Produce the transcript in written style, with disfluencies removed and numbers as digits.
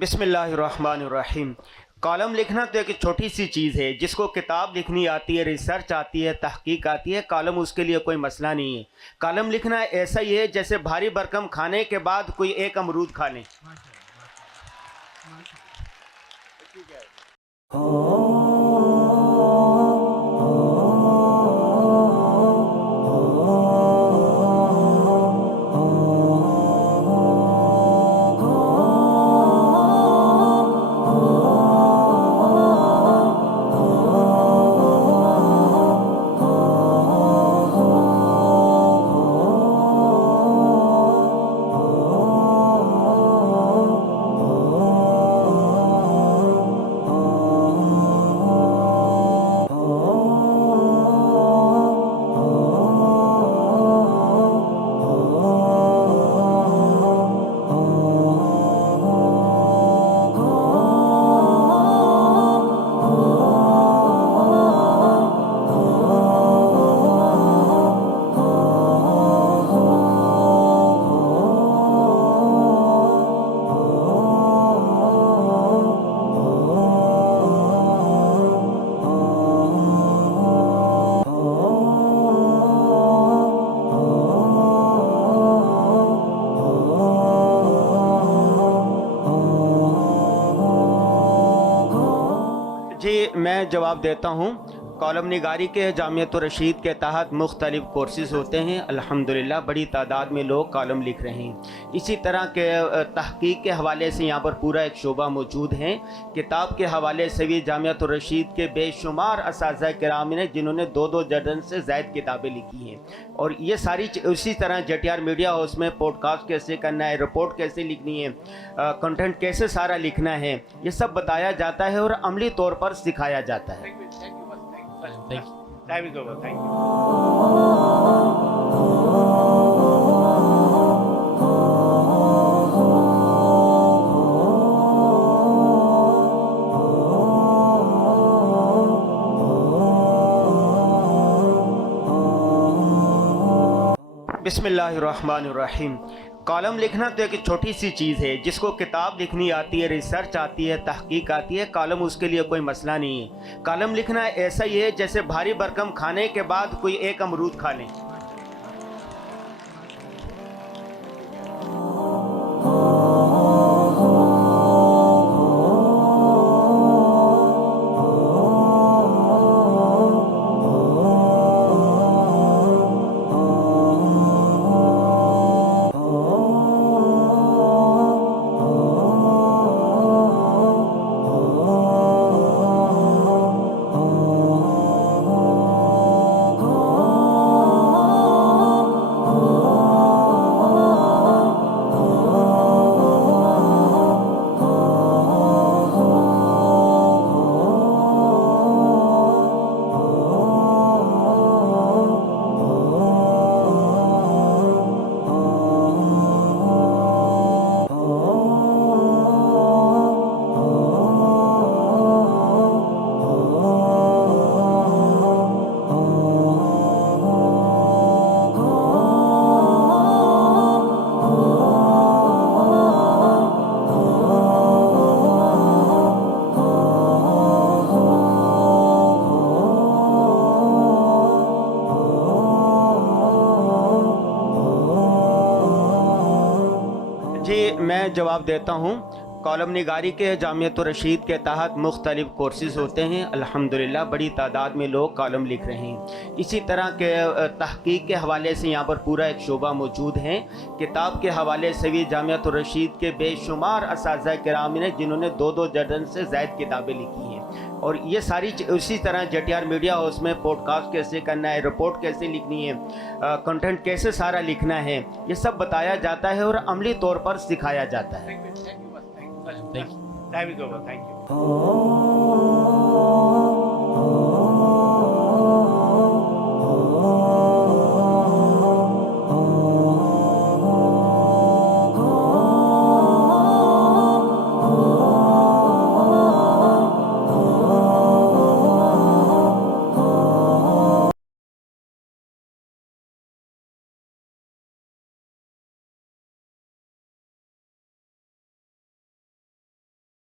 बिस्मिल्लाहिर्रहमानिर्रहीम। कॉलम लिखना तो एक छोटी सी चीज़ है। जिसको किताब लिखनी आती है, रिसर्च आती है, तहकीक आती है, कॉलम उसके लिए कोई मसला नहीं है। कॉलम लिखना ऐसा ही है जैसे भारी भरकम खाने के बाद कोई एक अमरूद खा ले। जी, मैं जवाब देता हूँ। कॉलम निगारी के जामियत रशीद के तहत मुख्तलिफ़ कोर्सेज़ होते हैं। अल्हम्दुलिल्लाह बड़ी तादाद में लोग कॉलम लिख रहे हैं। इसी तरह के तहकीक के हवाले से यहाँ पर पूरा एक शोबा मौजूद है। किताब के हवाले से भी जामियत रशीद के बेशुमार असातिज़ा किराम ने जिन्होंने 2-2 दर्जन से ज़ायद किताबें लिखी हैं। और ये सारी उसी तरह JTR मीडिया हाउस में पॉडकास्ट कैसे करना है, रिपोर्ट कैसे लिखनी है, कंटेंट कैसे सारा लिखना है, ये सब बताया जाता है और अमली तौर पर सिखाया जाता है। Thank you. Time is over. Thank you. बिस्मिल्लाहिर्रहमानिर्रहीम। कॉलम लिखना तो एक छोटी सी चीज़ है। जिसको किताब लिखनी आती है, रिसर्च आती है, तहकीक आती है, कॉलम उसके लिए कोई मसला नहीं है। कॉलम लिखना ऐसा ही है जैसे भारी भरकम खाने के बाद कोई एक अमरूद खा ले। जी, मैं जवाब देता हूँ। कॉलम निगारी के जामियत रशीद के तहत मुख्तलिफ़ कोर्सेज़ होते हैं। अल्हम्दुलिल्लाह बड़ी तादाद में लोग कॉलम लिख रहे हैं। इसी तरह के तहकीक के हवाले से यहाँ पर पूरा एक शोबा मौजूद है। किताब के हवाले से भी जामियत रशीद के बेशुमार असातिज़ा किराम ने जिन्होंने 2-2 दर्जन से ज़ायद किताबें लिखी हैं। और ये सारी उसी तरह JTR मीडिया हाउस में पॉडकास्ट कैसे करना है, रिपोर्ट कैसे लिखनी है, कंटेंट कैसे सारा लिखना है, ये सब बताया जाता है और अमली तौर पर सिखाया जाता है। Thank you. Time is over. Thank you.